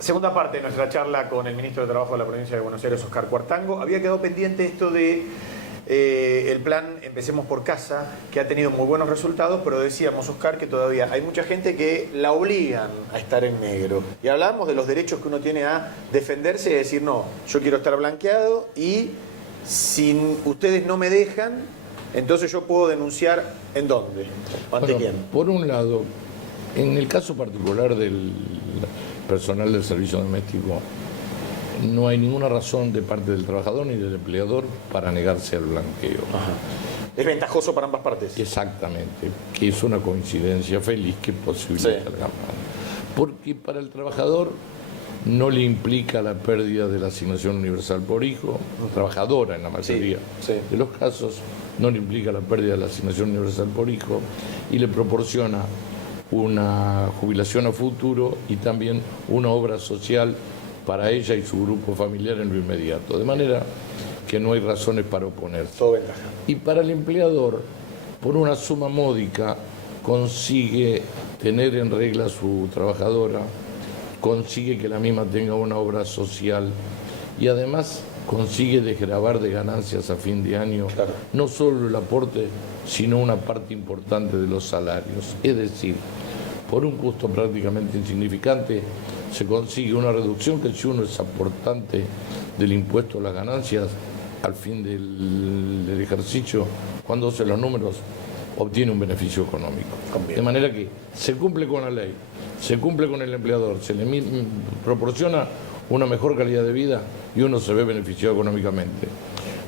Segunda parte de nuestra charla con el ministro de Trabajo de la provincia de Buenos Aires, Oscar Cuartango. Había quedado pendiente esto de el plan Empecemos por Casa, que ha tenido muy buenos resultados, pero decíamos, Oscar, que todavía hay mucha gente que la obligan a estar en negro. Y hablamos de los derechos que uno tiene a defenderse y decir, no, yo quiero estar blanqueado y si ustedes no me dejan, entonces yo puedo denunciar ¿en dónde? ¿Ante quién? Por un lado, en el caso particular del personal del servicio doméstico, no hay ninguna razón de parte del trabajador ni del empleador para negarse al blanqueo. Ajá. Es ventajoso para ambas partes. Exactamente, que es una coincidencia feliz que posibilita el cambio. Porque para el trabajador no le implica la pérdida de la asignación universal por hijo, trabajadora en la mayoría de los casos, no le implica la pérdida de la asignación universal por hijo y le proporciona una jubilación a futuro y también una obra social para ella y su grupo familiar en lo inmediato, de manera que no hay razones para oponerse. Todo ventaja. Y para el empleador, por una suma módica, consigue tener en regla a su trabajadora, consigue que la misma tenga una obra social y además consigue desgravar de ganancias a fin de año no solo el aporte, sino una parte importante de los salarios. Es decir, por un costo prácticamente insignificante, se consigue una reducción que si uno es aportante del impuesto a las ganancias, al fin del ejercicio, cuando hace los números, obtiene un beneficio económico. De manera que se cumple con la ley, se cumple con el empleador, se le proporciona una mejor calidad de vida y uno se ve beneficiado económicamente.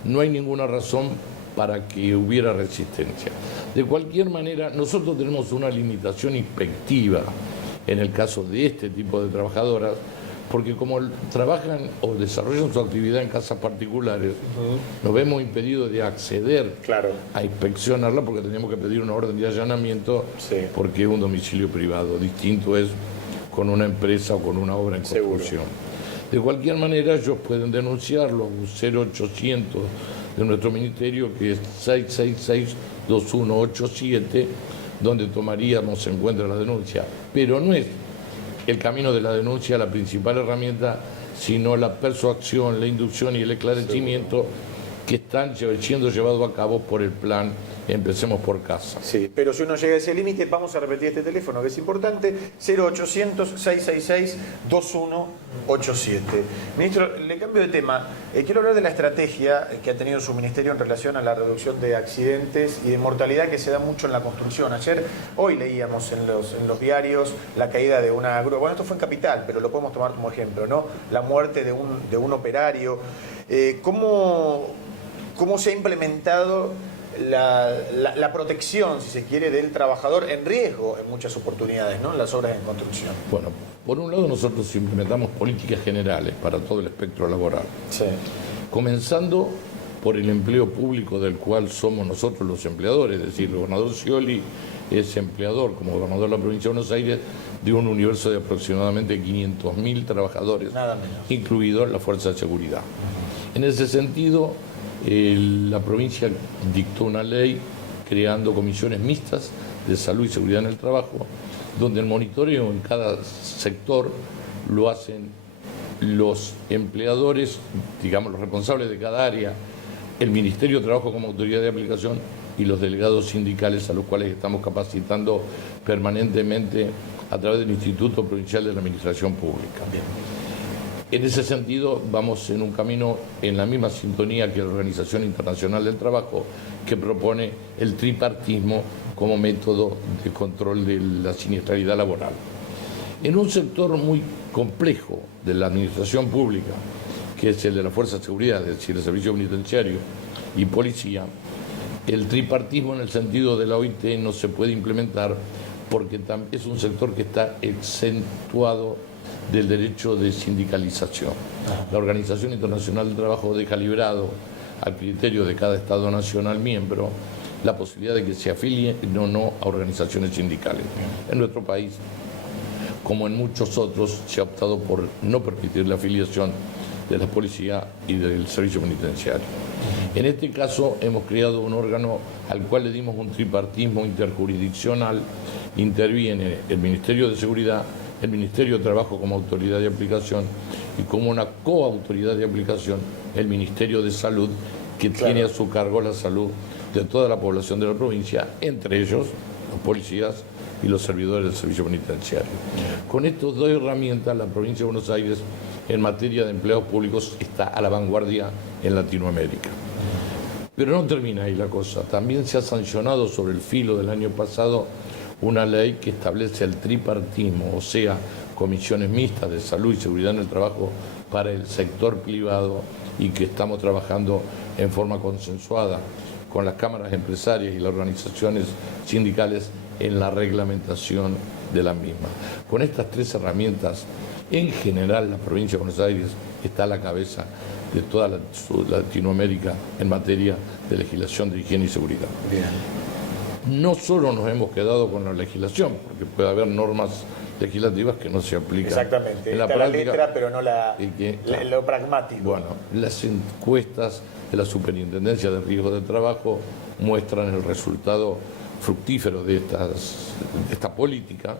No hay ninguna razón para que hubiera resistencia. De cualquier manera, nosotros tenemos una limitación inspectiva en el caso de este tipo de trabajadoras, porque como trabajan o desarrollan su actividad en casas particulares, nos vemos impedidos de acceder a inspeccionarla porque tenemos que pedir una orden de allanamiento porque es un domicilio privado. Distinto es con una empresa o con una obra en construcción. De cualquier manera, ellos pueden denunciarlo a un 0800 de nuestro ministerio, que es 666-2187, donde tomaríamos en cuenta la denuncia. Pero no es el camino de la denuncia la principal herramienta, sino la persuasión, la inducción y el esclarecimiento que están siendo llevados a cabo por el plan Empecemos por Casa. Sí, pero si uno llega a ese límite, vamos a repetir este teléfono que es importante, 0800-666-2187. Ministro, le cambio de tema. Quiero hablar de la estrategia que ha tenido su ministerio en relación a la reducción de accidentes y de mortalidad que se da mucho en la construcción. Hoy leíamos en los diarios la caída de una grúa. Bueno, esto fue en Capital, pero lo podemos tomar como ejemplo, ¿no? La muerte de un operario. ¿Cómo se ha implementado la protección, si se quiere, del trabajador en riesgo en muchas oportunidades, ¿no?, en las obras en construcción? Bueno, por un lado nosotros implementamos políticas generales para todo el espectro laboral. Comenzando por el empleo público del cual somos nosotros los empleadores, es decir, el gobernador Scioli es empleador, como gobernador de la provincia de Buenos Aires, de un universo de aproximadamente 500.000 trabajadores, incluido la Fuerza de Seguridad. En ese sentido, la provincia dictó una ley creando comisiones mixtas de salud y seguridad en el trabajo, donde el monitoreo en cada sector lo hacen los empleadores, digamos los responsables de cada área, el Ministerio de Trabajo como autoridad de aplicación y los delegados sindicales, a los cuales estamos capacitando permanentemente a través del Instituto Provincial de la Administración Pública. En ese sentido, vamos en un camino en la misma sintonía que la Organización Internacional del Trabajo, que propone el tripartismo como método de control de la siniestralidad laboral. En un sector muy complejo de la administración pública, que es el de la Fuerza de Seguridad, es decir, el Servicio Penitenciario y Policía, el tripartismo en el sentido de la OIT no se puede implementar porque es un sector que está exentuado del derecho de sindicalización. La Organización Internacional del Trabajo deja librado al criterio de cada Estado nacional miembro la posibilidad de que se afilie o no a organizaciones sindicales. En nuestro país, como en muchos otros, se ha optado por no permitir la afiliación de la policía y del servicio penitenciario. En este caso hemos creado un órgano al cual le dimos un tripartismo interjurisdiccional. Interviene el Ministerio de Seguridad el Ministerio de Trabajo como autoridad de aplicación y como una coautoridad de aplicación el Ministerio de Salud, que tiene a su cargo la salud de toda la población de la provincia, entre ellos los policías y los servidores del servicio penitenciario. Con estas dos herramientas, la provincia de Buenos Aires, en materia de empleados públicos, está a la vanguardia en Latinoamérica. Pero no termina ahí la cosa. También se ha sancionado sobre el filo del año pasado una ley que establece el tripartismo, o sea, comisiones mixtas de salud y seguridad en el trabajo para el sector privado, y que estamos trabajando en forma consensuada con las cámaras empresarias y las organizaciones sindicales en la reglamentación de la misma. Con estas tres herramientas, en general, la provincia de Buenos Aires está a la cabeza de toda Latinoamérica en materia de legislación de higiene y seguridad. Bien. No solo nos hemos quedado con la legislación, porque puede haber normas legislativas que no se aplican. Exactamente, en la está práctica, la letra, pero no lo pragmático. Bueno, las encuestas de la Superintendencia de Riesgos de Trabajo muestran el resultado fructífero de esta política,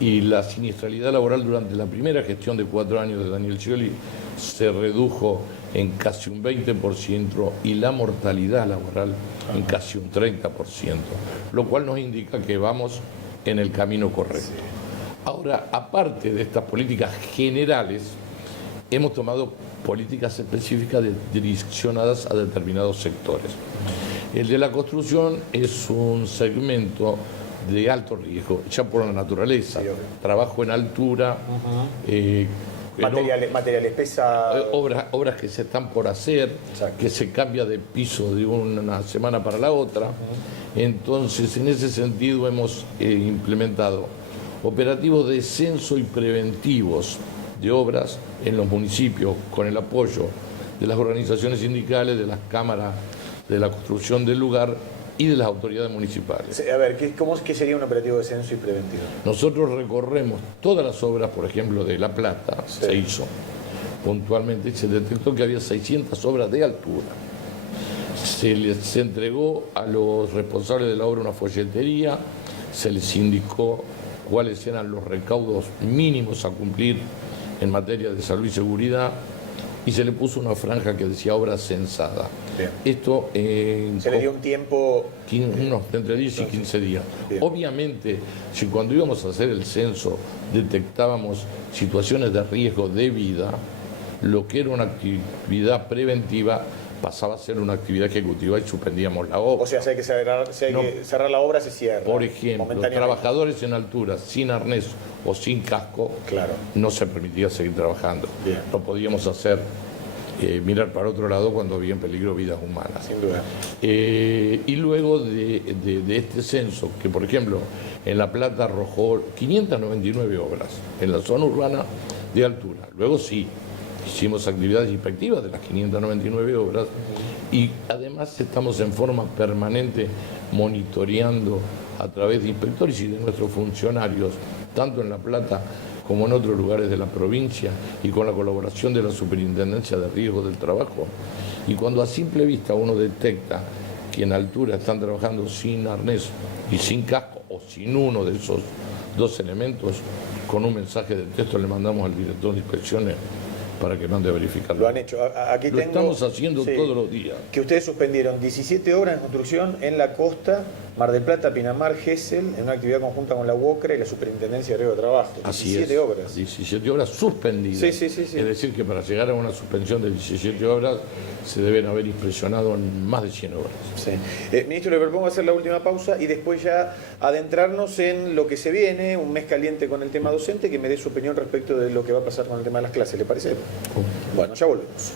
y la siniestralidad laboral durante la primera gestión de 4 años de Daniel Scioli se redujo en casi un 20% y la mortalidad laboral en casi un 30%, lo cual nos indica que vamos en el camino correcto. Sí. Ahora, aparte de estas políticas generales, hemos tomado políticas específicas direccionadas a determinados sectores. El de la construcción es un segmento de alto riesgo, ya por la naturaleza, trabajo en altura, materiales pesados, obras que se están por hacer, que se cambia de piso de una semana para la otra. Entonces, en ese sentido hemos implementado operativos de censo y preventivos de obras en los municipios con el apoyo de las organizaciones sindicales, de las cámaras de la construcción del lugar y de las autoridades municipales. A ver, ¿qué sería un operativo de censo y preventivo? Nosotros recorremos todas las obras, por ejemplo, de La Plata, se hizo puntualmente, y se detectó que había 600 obras de altura. Se les entregó a los responsables de la obra una folletería, se les indicó cuáles eran los recaudos mínimos a cumplir en materia de salud y seguridad, y se le puso una franja que decía obra censada. Bien. Esto se le dio un tiempo entre 10 y 15 días. Bien. Obviamente, si cuando íbamos a hacer el censo detectábamos situaciones de riesgo de vida, lo que era una actividad preventiva pasaba a ser una actividad ejecutiva y suspendíamos la obra. O sea, si hay que cerrar la obra, se cierra. Por ejemplo, trabajadores en altura sin arnés o sin casco, no se permitía seguir trabajando. Bien. No podíamos hacer mirar para otro lado cuando había en peligro vidas humanas. Sin duda. Y luego de este censo, que por ejemplo en La Plata arrojó 599 obras en la zona urbana de altura. Luego sí, hicimos actividades inspectivas de las 599 obras, y además estamos en forma permanente monitoreando a través de inspectores y de nuestros funcionarios, tanto en La Plata como en otros lugares de la provincia, y con la colaboración de la Superintendencia de Riesgos del Trabajo. Y cuando a simple vista uno detecta que en altura están trabajando sin arnés y sin casco, o sin uno de esos dos elementos, con un mensaje de texto le mandamos al director de inspecciones para que mande a verificarlo. Lo han hecho. Aquí lo estamos haciendo todos los días. Que ustedes suspendieron 17 obras en construcción en la costa, Mar del Plata, Pinamar, Gesell, en una actividad conjunta con la UOCRA y la Superintendencia de Riesgo de Trabajo. Así 17 es. obras. 17 obras suspendidas. Sí. Es decir, que para llegar a una suspensión de 17 obras se deben haber inspeccionado en más de 100 obras. Sí. Ministro, le propongo hacer la última pausa y después ya adentrarnos en lo que se viene, un mes caliente con el tema docente, que me dé su opinión respecto de lo que va a pasar con el tema de las clases, ¿le parece? Bueno, ya volvemos.